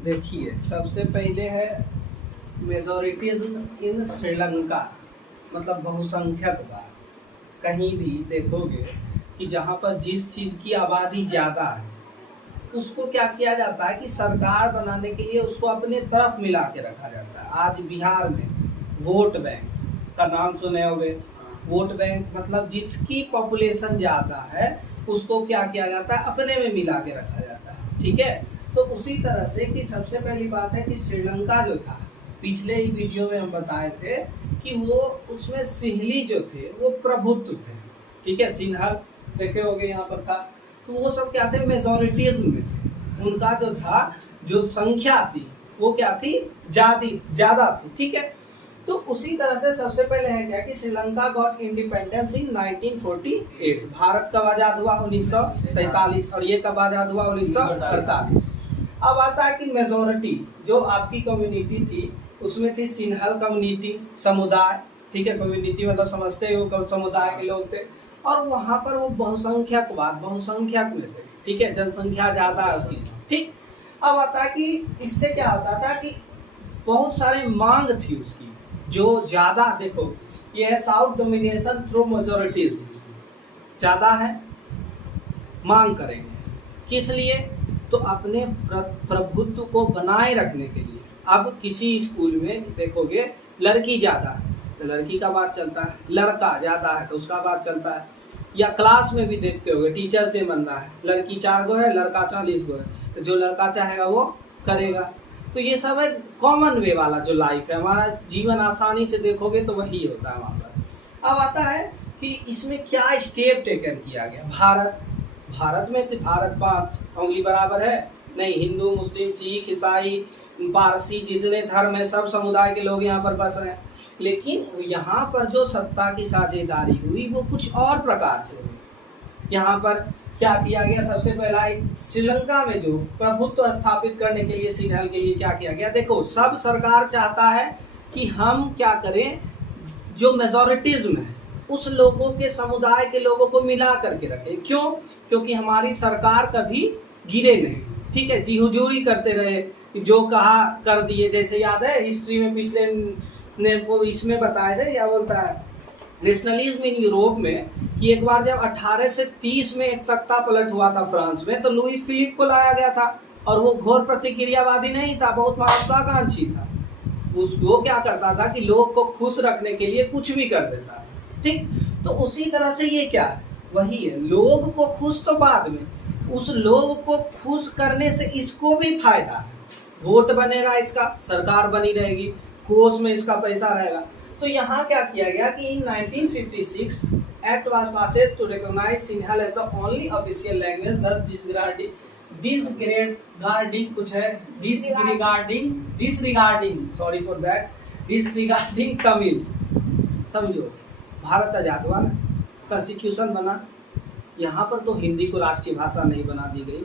देखिए, सबसे पहले है मेजोरिटीज़ इन श्रीलंका, मतलब बहुसंख्यकवाद। कहीं भी देखोगे कि जहाँ पर जिस चीज़ की आबादी ज़्यादा है उसको क्या किया जाता है कि सरकार बनाने के लिए उसको अपने तरफ मिला के रखा जाता है। आज बिहार में वोट बैंक का नाम सुने होंगे। वोट बैंक मतलब जिसकी पॉपुलेशन ज़्यादा है उसको क्या किया जाता है, अपने में मिला के रखा जाता है। ठीक है, तो उसी तरह से कि सबसे पहली बात है कि श्रीलंका जो था, पिछले ही वीडियो में हम बताए थे कि वो उसमें सिंहली जो थे वो प्रभुत्व थे। ठीक है, सिंहल देखे होंगे यहाँ पर था, तो वो सब क्या थे, मेजोरिटीज़म में थे। उनका जो था, जो संख्या थी वो क्या थी, ज़्यादा थी। ठीक है, तो उसी तरह से सबसे पहले है क्या कि Sri Lanka got independence in 1948। Bharat कब आज़ाद हुआ, 1947, और ये कब आज़ाद हुआ, 1948। अब आता है कि मेजोरिटी जो आपकी कम्युनिटी थी उसमें थी सिंहल कम्युनिटी, समुदाय। ठीक है, कम्युनिटी मतलब समझते हो, समुदाय के लोग थे, और वहाँ पर वो बहुसंख्यक में थे। ठीक है, जनसंख्या ज़्यादा है उसकी। ठीक, अब आता है कि इससे क्या होता था कि बहुत सारी मांग थी उसकी जो ज़्यादा, देखो ये है साउथ डोमिनेशन थ्रू मेजोरिटीज, ज़्यादा है, मांग करेंगे किस लिए, तो अपने प्रभुत्व को बनाए रखने के लिए। अब किसी स्कूल में देखोगे लड़की ज़्यादा है तो लड़की का बात चलता है, लड़का ज़्यादा है तो उसका बात चलता है। या क्लास में भी देखते होगे टीचर्स डे बन रहा है, लड़की 4 गो है, लड़का 40 गो है, तो जो लड़का चाहेगा वो करेगा। तो ये सब है कॉमन वे वाला जो लाइफ है, हमारा जीवन आसानी से देखोगे तो वही होता है वहाँ पर। अब आता है कि इसमें क्या स्टेप टेकन किया गया। भारत में तो भारत 5 उंगली बराबर है नहीं, हिंदू मुस्लिम सिख ईसाई पारसी जितने धर्म है सब समुदाय के लोग यहाँ पर बस रहे हैं। लेकिन यहाँ पर जो सत्ता की साझेदारी हुई वो कुछ और प्रकार से हुई। यहाँ पर क्या किया गया, सबसे पहला श्रीलंका में जो प्रभुत्व स्थापित करने के लिए सिंहल के लिए क्या किया गया, देखो सब सरकार चाहता है कि हम क्या करें, जो मेजोरिटीज़म है उस लोगों के समुदाय के लोगों को मिला करके रखें। क्यों, क्योंकि हमारी सरकार कभी गिरे नहीं। ठीक है, जी हुजूरी करते रहे, जो कहा कर दिए। जैसे याद है हिस्ट्री में पिछले ने इसमें बताया था, क्या बोलता है नेशनलिज्म इन यूरोप में, कि एक बार जब 1830 में एक तख्ता पलट हुआ था फ्रांस में, तो लुई फिलिप को लाया गया था, और वो घोर प्रतिक्रियावादी नहीं था, बहुत महत्वाकांक्षी था। वो क्या करता था कि लोग को खुश रखने के लिए कुछ भी कर देता था। ठीक, तो उसी तरह से ये क्या है, वही है, लोग को खुश तो बाद में, उस लोग को खुश करने से इसको भी फायदा है। वोट बनेगा, इसका सरकार बनी रहेगी, कोष में इसका पैसा रहेगा। तो यहाँ क्या किया गया कि in 1956 act was passed to recognize Sinhala as the only official language, thus disregarding Tamil. समझो, भारत आजाद हुआ ना, कॉन्स्टिट्यूशन बना, यहाँ पर तो हिंदी को राष्ट्रीय भाषा नहीं बना दी गई।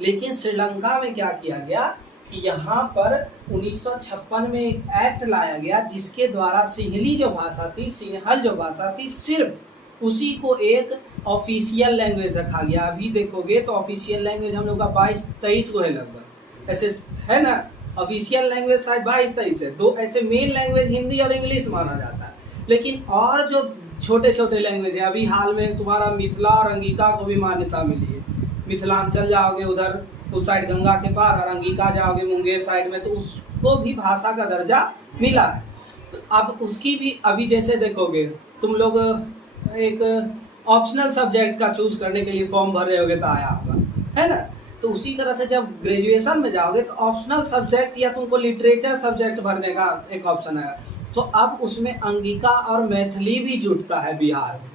लेकिन श्रीलंका में क्या किया गया कि यहाँ पर 1956 में एक एक्ट लाया गया जिसके द्वारा सिंहली जो भाषा थी, सिंहल जो भाषा थी, सिर्फ उसी को एक ऑफिशियल लैंग्वेज रखा गया। अभी देखोगे तो ऑफिशियल लैंग्वेज हम लोग का 22-23 को है लगभग, ऐसे है ना, ऑफिशियल लैंग्वेज शायद 22-23 है। दो ऐसे मेन लैंग्वेज हिंदी और इंग्लिश माना जाता है। लेकिन और जो छोटे छोटे लैंग्वेज है, अभी हाल में तुम्हारा मिथिला और अंगिका को भी मान्यता मिली है। मिथिलांचल जाओगे उधर उस साइड गंगा के पार, और अंगिका जाओगे मुंगेर साइड में, तो उसको भी भाषा का दर्जा मिला है। तो अब उसकी भी अभी जैसे देखोगे तुम लोग एक ऑप्शनल सब्जेक्ट का चूज करने के लिए फॉर्म भर रहे होगे तो आया होगा, है ना। तो उसी तरह से जब ग्रेजुएशन में जाओगे तो ऑप्शनल सब्जेक्ट या तुमको लिटरेचर सब्जेक्ट भरने का एक ऑप्शन आएगा। तो अब उसमें अंगिका और मैथिली भी जुड़ता है बिहार में,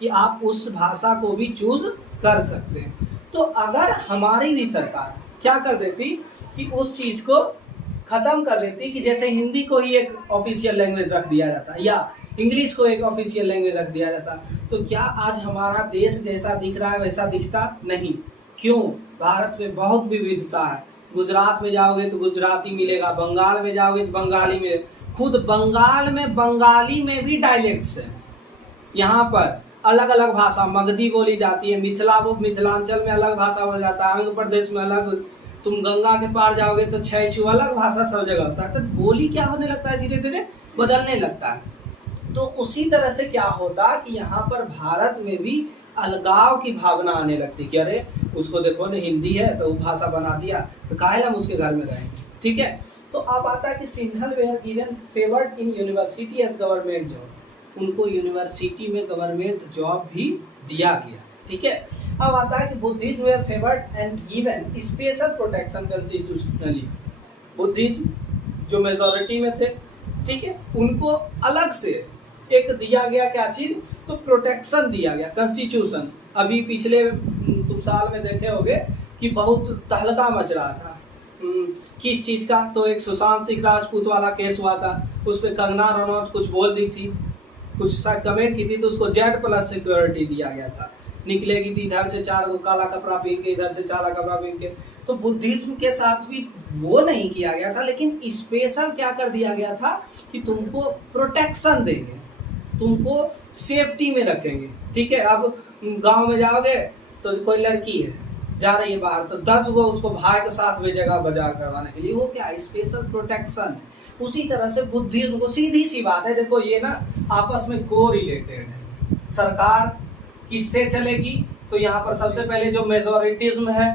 कि आप उस भाषा को भी चूज कर सकते हैं। तो अगर हमारी भी सरकार क्या कर देती कि उस चीज़ को ख़त्म कर देती, कि जैसे हिंदी को ही एक ऑफिशियल लैंग्वेज रख दिया जाता या इंग्लिश को एक ऑफिशियल लैंग्वेज रख दिया जाता, तो क्या आज हमारा देश जैसा दिख रहा है वैसा दिखता नहीं। क्यों, भारत में बहुत विविधता है। गुजरात में जाओगे तो गुजराती मिलेगा, बंगाल में जाओगे तो बंगाली मिलेगा। खुद बंगाल में बंगाली में भी डायलेक्ट्स हैं। यहाँ पर अलग अलग भाषा मगधी बोली जाती है, मिथिलांचल में अलग भाषा बोला जाता है, आंध्र प्रदेश में अलग, तुम गंगा के पार जाओगे तो छह छू अलग भाषा सब जगह होता है, तो बोली क्या होने लगता है, धीरे धीरे बदलने लगता है। तो उसी तरह से क्या होता कि यहाँ पर भारत में भी अलगाव की भावना आने लगती कि अरे उसको देखो ना हिंदी है तो वो भाषा बना दिया, तो काहे हम उसके घर में रहेंगे। ठीक है, तो अब आता है कि Sinhala were given favoured in university as government job, उनको यूनिवर्सिटी में गवर्नमेंट जॉब भी दिया गया। ठीक है, अब आता है कि Buddhism were favoured and given special protection constitutionally, Buddhism जो मेजॉरिटी में थे, ठीक है, उनको अलग से एक दिया गया क्या चीज, तो प्रोटेक्शन दिया गया कॉन्स्टिट्यूशन। अभी पिछले तुम साल में देखे होगे कि बहुत तहलका मच रहा था किस चीज का, तो एक सुशांत सिंह राजपूत वाला केस हुआ था, उस पर कंगना रनौत कुछ बोल दी थी, कुछ शायद कमेंट की थी, तो उसको Z+ सिक्योरिटी दिया गया था, निकलेगी थी इधर से 4 गो काला कपड़ा पहन के, इधर से 4 कपड़ा पहन के। तो बुद्धिज्म के साथ भी वो नहीं किया गया था, लेकिन स्पेशल क्या कर दिया गया था कि तुमको प्रोटेक्शन देंगे, तुमको सेफ्टी में रखेंगे। ठीक है, अब गांव में जाओगे तो कोई लड़की है जा रही है बाहर, तो 10 गो उसको भाई के साथ भेजेगा बाजार करवाने के लिए, वो क्या स्पेशल प्रोटेक्शन है। उसी तरह से बुद्धिज्म को सीधी सी बात है, देखो ये ना आपस में को रिलेटेड है। सरकार किससे चलेगी, तो यहाँ पर सबसे पहले जो मेजोरिटिज्म है,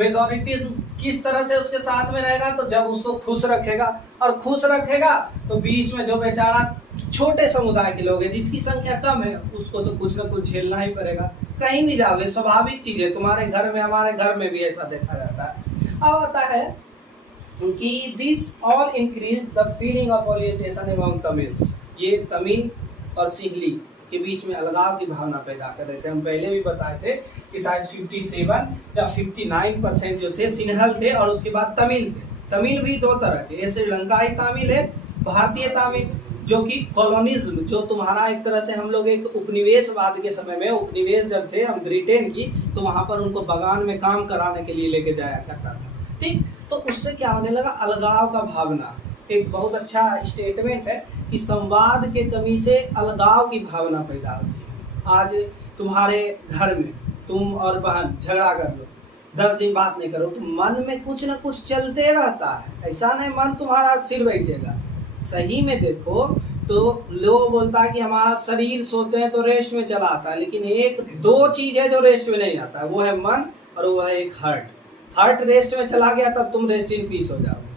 मेजोरिटिज्म किस तरह से उसके साथ में रहेगा, तो जब उसको खुश रखेगा, और खुश रखेगा तो बीच में जो बेचारा छोटे समुदाय के लोग हैं जिसकी संख्या कम है, उसको तो कुछ ना कुछ झेलना ही पड़ेगा। कहीं भी जाओगे स्वाभाविक चीज है, तुम्हारे घर में हमारे घर में भी ऐसा देखा जाता है। अब आता है कि this all increase the feeling of orientation among Tamils, ये तमिल और सिंहली के बीच में अलगाव की भावना पैदा कर रहे थे। हम पहले भी बताए थे कि शायद 57 या 59% जो थे सिन्हल थे, और उसके बाद तमिल थे। तमिल भी 2 तरह के, श्रीलंकाई तमिल है, भारतीय तमिल, जो कि कॉलोनिज्म, जो तुम्हारा एक तरह से हम लोग एक उपनिवेशवाद के समय में, उपनिवेश जब थे हम ब्रिटेन की, तो वहां पर उनको बगान में काम कराने के लिए लेके जाया करता था। ठीक, तो उससे क्या होने लगा, अलगाव का भावना। एक बहुत अच्छा स्टेटमेंट है कि संवाद के कमी से अलगाव की भावना पैदा होती है। आज तुम्हारे घर में तुम और बहन झगड़ा कर लो, 10 दिन बात नहीं करो, तो मन में कुछ ना कुछ चलते रहता है, ऐसा नहीं मन तुम्हारा स्थिर बैठेगा। सही में देखो तो लोग बोलता है कि हमारा शरीर सोते हैं तो रेस्ट में चला आता है, लेकिन 1-2 चीज है जो रेस्ट में नहीं आता है, वो है मन और वो है एक हार्ट रेस्ट में चला गया तब तुम रेस्ट इन पीस हो जाओगे,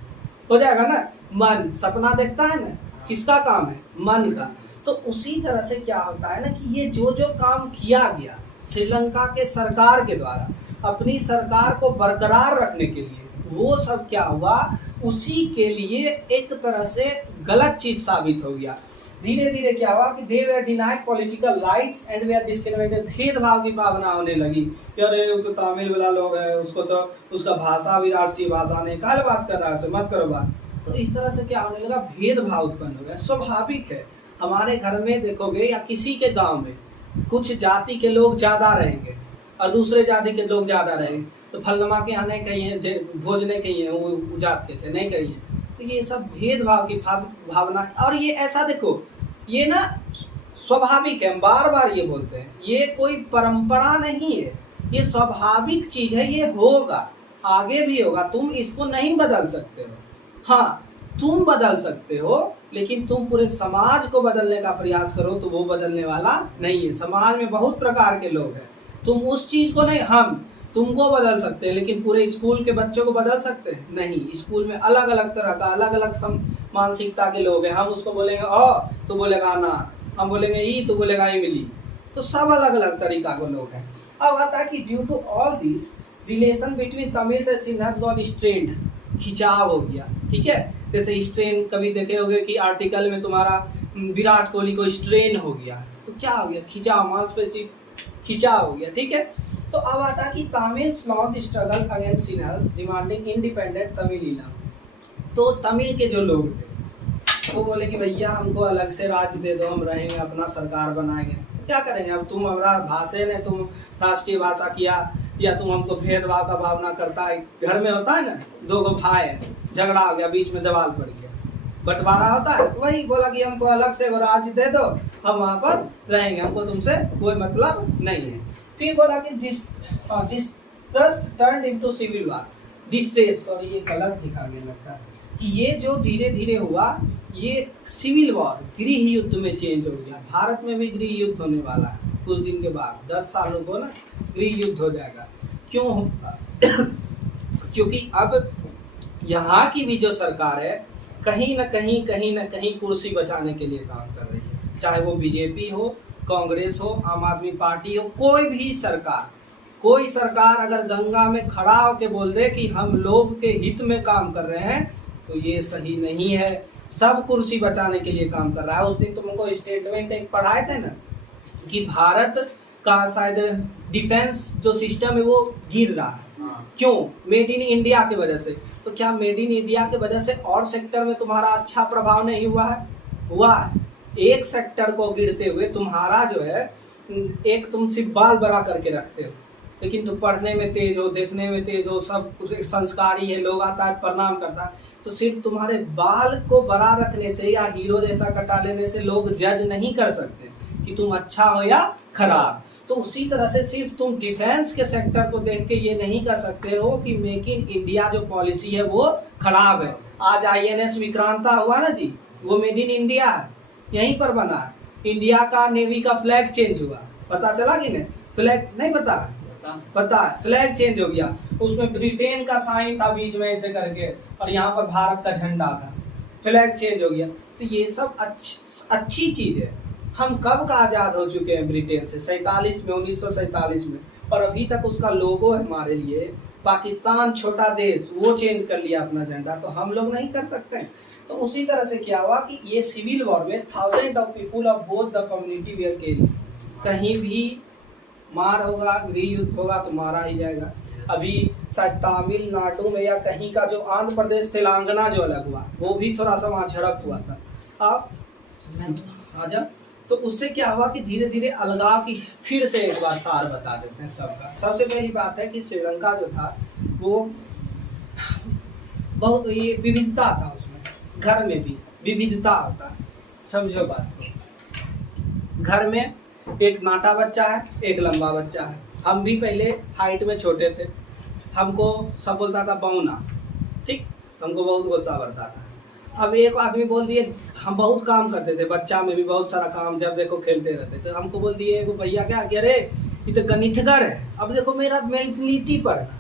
हो जाएगा ना। मन सपना देखता है ना, किसका काम है, मन का। तो उसी तरह से क्या होता है ना कि ये जो जो काम किया गया श्रीलंका के सरकार के द्वारा अपनी सरकार को बरकरार रखने के लिए, वो सब क्या हुआ, उसी के लिए एक तरह से गलत चीज साबित हो गया। धीरे धीरे क्या हुआ कि they were denied political rights and they are discriminated, भेदभाव की भावना होने लगी कि अरे वो तो तमिल वाला लोग है, उसको तो उसका भाषा भी राष्ट्रीय भाषा नहीं, काहे बात कर रहा है, मत करो बात। तो इस तरह से क्या होने लगा, भेदभाव उत्पन्न हो गया। स्वाभाविक है, हमारे घर में देखोगे या किसी के गांव में कुछ जाति के लोग ज्यादा रहेंगे और दूसरे जाति के लोग ज्यादा रहेंगे, तो फलनमा के यहाँ नहीं कहिए, भोज नहीं कहिए, वो जात के से नहीं कहिए। तो ये सब भेदभाव की भावना, और ये ऐसा देखो, ये ना स्वाभाविक है, हम बार बार ये बोलते हैं, ये कोई परंपरा नहीं है, ये स्वाभाविक चीज है, ये होगा, आगे भी होगा, तुम इसको नहीं बदल सकते हो। हाँ, तुम बदल सकते हो, लेकिन तुम पूरे समाज को बदलने का प्रयास करो तो वो बदलने वाला नहीं है। समाज में बहुत प्रकार के लोग हैं, तुम उस चीज को नहीं, हम तुमको बदल सकते हैं, लेकिन पूरे स्कूल के बच्चों को बदल सकते हैं नहीं। स्कूल में अलग अलग तरह का, अलग अलग मानसिकता के लोग हैं। हम उसको बोलेंगे अ तो बोलेगा ना, हम बोलेंगे ई तो बोलेगा इमली, तो सब अलग अलग तरीका के लोग हैं। अब आता है कि due to all this relation between Tamil से सिन्हास गॉट स्ट्रेन्ड, खिंचाव हो गया। ठीक है, जैसे स्ट्रेन कभी देखे होंगे कि आर्टिकल में तुम्हारा विराट कोहली को स्ट्रेन हो गया, तो क्या हो गया, खिंचाव, मांसपेशी खिंचाव हो गया। ठीक है, तो अब आता है कि Tamils launch struggle against Sinhalas demanding independent Tamilian. तो तमिल के जो लोग थे वो बोले कि भैया हमको अलग से राज्य दे दो, हम रहेंगे, अपना सरकार बनाएंगे। क्या करेंगे, अब तुम हमारा भाषा ने तुम राष्ट्रीय भाषा किया, या तुम हमको भेदभाव का भावना करता है। घर में होता है ना, 2 गो भाई है, झगड़ा हो गया, बीच में दीवार पड़ गया, बंटवारा होता है, वही बोला कि हमको अलग से राज्य दे दो, हम वहाँ पर रहेंगे, हमको तुमसे कोई मतलब नहीं है। फिर बोला कि this trust turned into civil war, distress, sorry ये गलत लिखा गया लगता है, कि ये जो धीरे धीरे हुआ ये सिविल वॉर, गृह युद्ध में चेंज हो गया। भारत में भी गृह युद्ध होने वाला है कुछ दिन के बाद, 10 सालों को ना गृह युद्ध हो जाएगा। क्यों होगा? क्योंकि अब यहाँ की भी जो सरकार है कहीं ना कहीं कुर्सी बचाने के लिए काम कर रही है, चाहे वो बीजेपी हो, कांग्रेस हो, आम आदमी पार्टी हो, कोई सरकार अगर गंगा में खड़ा होकर बोल दे कि हम लोग के हित में काम कर रहे हैं तो ये सही नहीं है। सब कुर्सी बचाने के लिए काम कर रहा है। उस दिन तुमको स्टेटमेंट एक पढ़ाए थे ना कि भारत का शायद डिफेंस जो सिस्टम है वो गिर रहा है। क्यों? मेड इन इंडिया की वजह से। तो क्या मेड इन इंडिया की वजह से और सेक्टर में तुम्हारा अच्छा प्रभाव नहीं हुआ है? हुआ है। एक सेक्टर को गिरते हुए तुम्हारा जो है, एक तुम सिर्फ बाल बड़ा करके रखते हो, लेकिन तुम पढ़ने में तेज हो, देखने में तेज हो, सब कुछ संस्कारी है, लोग आता है प्रणाम करता है, तो सिर्फ तुम्हारे बाल को बड़ा रखने से या हीरो जैसा कटा लेने से लोग जज नहीं कर सकते कि तुम अच्छा हो या खराब। तो उसी तरह से सिर्फ तुम डिफेंस के सेक्टर को देख के ये नहीं कर सकते हो कि मेक इन इंडिया जो पॉलिसी है वो खराब है। आज INS विक्रांता हुआ ना जी, वो मेड इन इंडिया है, यहीं पर बना है। इंडिया का नेवी का फ्लैग चेंज हुआ, पता चला कि नहीं? फ्लैग नहीं पता है, फ्लैग चेंज हो गया। उसमें ब्रिटेन का साइन था बीच में ऐसे करके, और यहाँ पर भारत का झंडा था, फ्लैग चेंज हो गया। तो ये सब अच्छी चीज है। हम कब का आज़ाद हो चुके हैं ब्रिटेन से? 1947 में, और अभी तक उसका लोगो है हमारे लिए। पाकिस्तान छोटा देश, वो चेंज कर लिया अपना झंडा, तो हम लोग नहीं कर सकते हैं। तो उसी तरह से क्या हुआ कि ये सिविल वॉर में thousand of people of both the community where killed. कहीं भी मार होगा, गृह युद्ध होगा तो मारा ही जाएगा। अभी शायद तमिलनाडु में या कहीं का जो आंध्र प्रदेश तेलंगाना जो अलग हुआ, वो भी थोड़ा सा वहाँ झड़प हुआ था। अब आजा, तो उससे क्या हुआ कि धीरे धीरे अलगाव की फिर से एक बार सार बता देते हैं सबका। सबसे पहली बात है कि श्रीलंका जो था वो बहुत ये विविधता था, उसमें घर में भी विविधता होता है। समझो बात को, घर में एक नाटा बच्चा है, एक लंबा बच्चा है। हम भी पहले हाइट में छोटे थे, हमको सब बोलता था बौना, ठीक, हमको बहुत गुस्सा बढ़ता था। अब एक आदमी बोल दिए, हम बहुत काम करते थे, बच्चा में भी बहुत सारा काम, जब देखो खेलते रहते थे। हमको बोल दिए एगो भैया क्या कि अरे ये तो गणितगर है। अब देखो मेरा मेंटलिटी पढ़ना,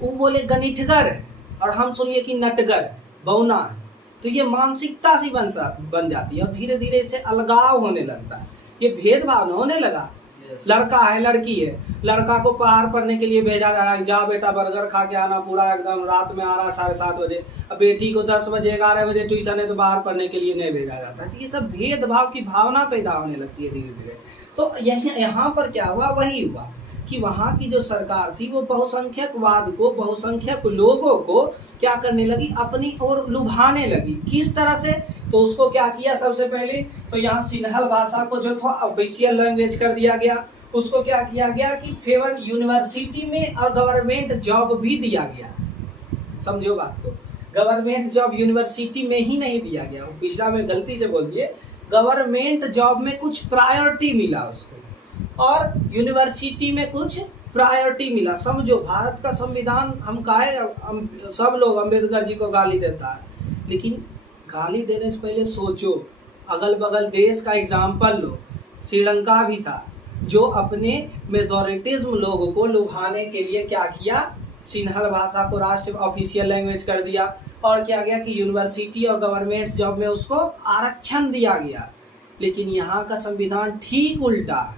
वो बोले गणितगर है और हम सुनिए कि नटगर है, बौना है। तो ये मानसिकता सी बन जाती है और धीरे धीरे इससे अलगाव होने लगता है। ये भेदभाव न होने लगा। लड़का है, लड़की है, लड़का को पहाड़ पढ़ने के लिए भेजा जा रहा है, जाओ बेटा बर्गर खा के आना, पूरा एकदम रात में आ रहा है 7:30 बजे। अब बेटी को 10 बजे 11 बजे ट्यूशन है तो बाहर पढ़ने के लिए नहीं भेजा जाता है। तो ये सब भेदभाव की भावना पैदा होने लगती है धीरे धीरे। तो यहाँ पर क्या हुआ, वही हुआ कि वहाँ की जो सरकार थी वो बहुसंख्यकवाद को, बहुसंख्यक लोगों को क्या करने लगी, अपनी ओर लुभाने लगी। किस तरह से? तो उसको क्या किया, सबसे पहले तो यहाँ सिंहल भाषा को जो था ऑफिशियल लैंग्वेज कर दिया गया। उसको क्या किया गया कि फेवर यूनिवर्सिटी में और गवर्नमेंट जॉब भी दिया गया। समझो बात को, गवर्नमेंट जॉब यूनिवर्सिटी में ही नहीं दिया गया, वो पिछला में गलती से बोल दिए, गवर्नमेंट जॉब में कुछ प्रायोरिटी मिला उसको और यूनिवर्सिटी में कुछ प्रायोरिटी मिला। समझो, भारत का संविधान हम सब लोग अम्बेडकर जी को गाली देता है, लेकिन गाली देने से पहले सोचो, अगल बगल देश का एग्जाम्पल लो। श्रीलंका भी था जो अपने मेजॉरिटिज्म लोगों को लुभाने के लिए क्या किया, सिंहल भाषा को राष्ट्र ऑफिशियल लैंग्वेज कर दिया और क्या गया कि यूनिवर्सिटी और गवर्नमेंट जॉब में उसको आरक्षण दिया गया। लेकिन यहाँ का संविधान ठीक उल्टा,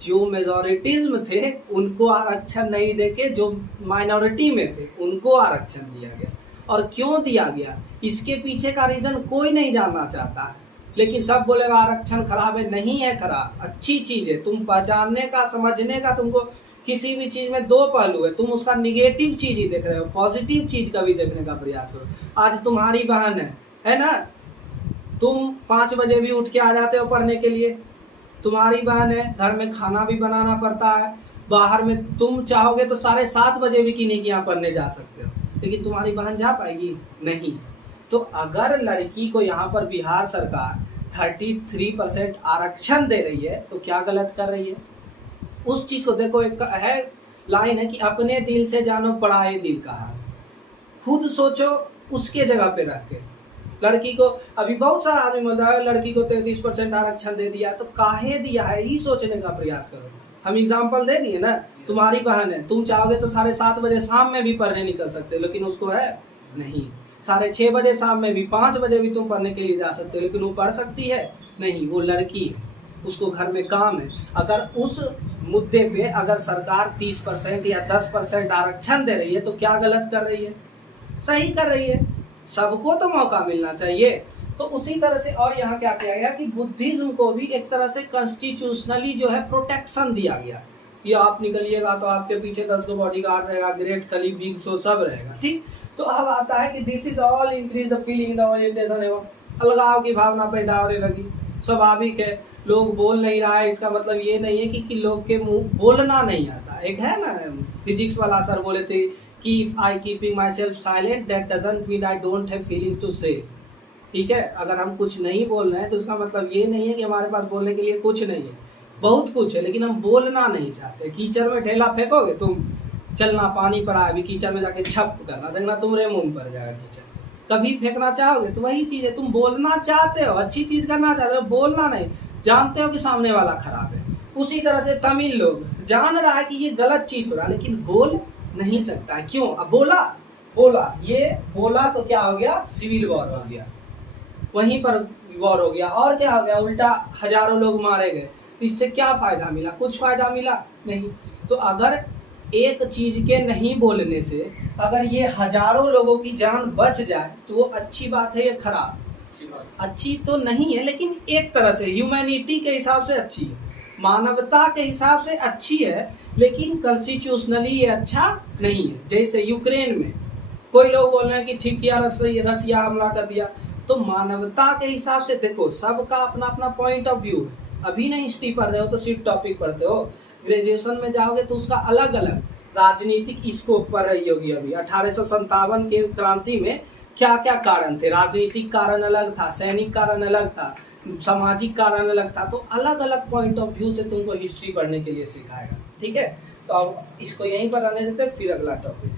जो मेजॉरिटिज्म थे उनको आरक्षण नहीं देके जो माइनॉरिटी में थे उनको आरक्षण दिया गया। और क्यों दिया गया, इसके पीछे का रीज़न कोई नहीं जानना चाहता है, लेकिन सब बोलेगा आरक्षण खराब है। नहीं है खराब, अच्छी चीज़ है। तुम पहचानने का, समझने का, तुमको किसी भी चीज़ में दो पहलू है, तुम उसका निगेटिव चीज़ ही देख रहे हो, पॉजिटिव चीज़ कभी देखने का प्रयास करो। आज तुम्हारी बहन है ना, तुम 5 बजे भी उठ के आ जाते हो पढ़ने के लिए, तुम्हारी बहन है, घर में खाना भी बनाना पड़ता है, बाहर में तुम चाहोगे तो 7:30 बजे भी किन्हीं के यहाँ पढ़ने जा सकते हो, लेकिन तुम्हारी बहन जा पाएगी नहीं। तो अगर लड़की को यहाँ पर बिहार सरकार 33% आरक्षण दे रही है तो क्या गलत कर रही है? उस चीज़ को देखो, एक है लाइन है कि अपने दिल से जानो पराए दिल का हाल। खुद सोचो उसके जगह पे रह के। लड़की को अभी बहुत सारा आदमी बोलता है लड़की को 33% आरक्षण दे दिया, तो काहे दिया है ये सोचने का प्रयास करो। हम एग्जाम्पल दे दिए ना, तुम्हारी बहन है, तुम चाहोगे तो 7:30 बजे शाम में भी पढ़ने निकल सकते हो, लेकिन उसको है नहीं। 6:30 बजे शाम में भी, 5 बजे भी तुम पढ़ने के लिए जा सकते हो, लेकिन वो पढ़ सकती है नहीं, वो लड़की है, उसको घर में काम है। अगर उस मुद्दे पे अगर सरकार 30% या 10% आरक्षण दे रही है तो क्या गलत कर रही है? सही कर रही है। सबको तो मौका मिलना चाहिए। तो उसी तरह से और यहाँ क्या किया गया कि बुद्धिज्म को भी एक तरह से कॉन्स्टिट्यूशनली जो है प्रोटेक्शन दिया गया कि आप निकलिएगा तो आपके पीछे 10 को बॉडीगार्ड रहेगा, ग्रेट खली, बिग शो सब रहेगा, ठीक। तो अब आता है कि this is all increase the feeling the orientation एवं अलगाव की भावना पैदा होने लगी। स्वाभाविक है, लोग बोल नहीं रहा है, इसका मतलब ये नहीं है कि लोग के मुंह बोलना नहीं आता। एक है ना फिजिक्स वाला सर बोले थे कि if I keeping myself silent that doesn't mean I don't have feelings to say. ठीक है, अगर हम कुछ नहीं बोल रहे हैं तो उसका मतलब ये नहीं है कि हमारे पास बोलने के लिए कुछ नहीं है, बहुत कुछ है, लेकिन हम बोलना नहीं चाहते। कीचड़ में ढेला फेंकोगे तुम, चलना पानी पर आए, अभी कीचड़ में जाके छप करना, देखना तुम्हारे मुंह पर जाएगा कीचड़। कभी फेंकना चाहोगे तो वही चीज है, तुम बोलना चाहते हो, अच्छी चीज करना चाहते हो, बोलना नहीं, जानते हो कि सामने वाला खराब है। उसी तरह से तमिल लोग जान रहा है कि ये गलत चीज हो रहा है, लेकिन बोल नहीं सकता है। क्यों? अब बोला तो क्या हो गया? सिविल वॉर हो गया, वहीं पर वॉर हो गया। और क्या हो गया? उल्टा हजारों लोग मारे गए। तो इससे क्या फायदा मिला? कुछ फायदा मिला नहीं। तो अगर एक चीज के नहीं बोलने से अगर ये हजारों लोगों की जान बच जाए तो वो अच्छी बात है या खराब? अच्छी तो नहीं है, लेकिन एक तरह से ह्यूमैनिटी के हिसाब से अच्छी है, मानवता के हिसाब से अच्छी है, लेकिन कॉन्स्टिट्यूशनली ये अच्छा नहीं है। जैसे यूक्रेन में कोई लोग बोल रहे हैं कि ठीक किया रसिया हमला कर दिया, तो मानवता के हिसाब से देखो, सबका अपना अपना पॉइंट ऑफ व्यू है। अभी नहीं हिस्ट्री पढ़ रहे हो तो सिर्फ टॉपिक पढ़ते हो, ग्रेजुएशन में जाओगे तो उसका अलग अलग राजनीतिक स्कोप पढ़ रही होगी। अभी 1857 के क्रांति में क्या क्या कारण थे? राजनीतिक कारण अलग था, सैनिक कारण अलग था, सामाजिक कारण अलग था। तो अलग अलग पॉइंट ऑफ व्यू से तुमको हिस्ट्री पढ़ने के लिए सिखाएगा। ठीक है, तो अब इसको यहीं पर रहने देते, फिर अगला टॉपिक।